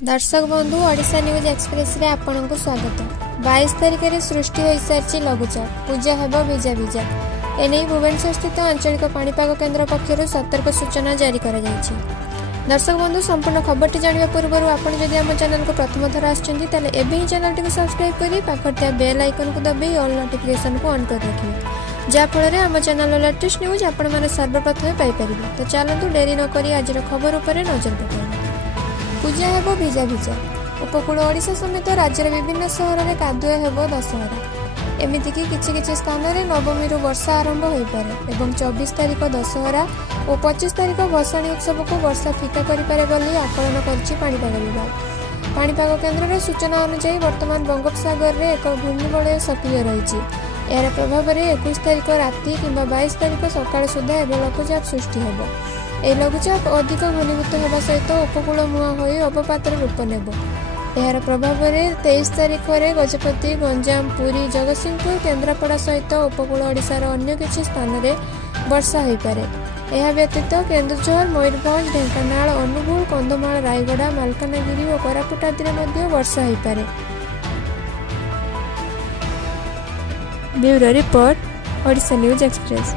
दर्शक बंधु Odisha news express रे आपनको स्वागत। 22 तारिख में सृष्टि हो सारी लघुचाप पूजा हेब भिजा भिजा एने भुवनेश्वर स्थित आंचलिक पाणीपाग केन्द्र पक्षर सतर्क सूचना जारी कर। दर्शक बंधु संपूर्ण खबर जाना पूर्व आपड़ जदि आम चैनल को प्रथम थर आसमें चैनल टी सब्सक्राइब कर पाखर बेल आइकन को दबाई ऑल नोटिफिकेशन को ऑन कर रखिए जहाँफल आम चैनल लेटेस्ट न्यूज आपण मैंने सर्वप्रथम पाइपर। तो चलतु डेरी नक आज खबर उपर नजर पकाइबा। पूजा हेब भिजा भिजा उपकूल ओडिशा समेत राज्यर विभिन्न सहर में कादुए हेब दशहरा। एमतीक किछि स्थान में नवमी वर्षा आरंभ हो पारे एवं 24 तारिख दशहरा और 25 तारिख भसाणी उत्सव को वर्षा फिका करें बोली आकलन करिपाग विभाग। पाणीपाग केन्द्र सूचना अनुसार वर्तमान बंगोपसागर में एक घूर्णिबलय सक्रिय रही। यार प्रभाव में 21 तारिख राति कि 22 तारिख सकाळ सुधा एवं लघुचाप सृष्टि होब। यह लघुचाप अधिक घनीभूत होगा सहित उपकूल मुहां हो अवपातर रूप नेब। यार प्रभाव में 23 तारिख में गजपति, गंजाम, पुरी, जगतसिंहपुर, केन्द्रापड़ा सहित उपकूल ओडिशार अन्य किछि स्थान में वर्षा हो पारे। यह व्यतीत केन्दुझर, मयूरभंज, ढेंकानाल, अनुगुल, कंधमाल, रायगड़ा, मालकानगिरी और कोरापुट आदि में वर्षा हो पारे। Bureau report Odisha news express.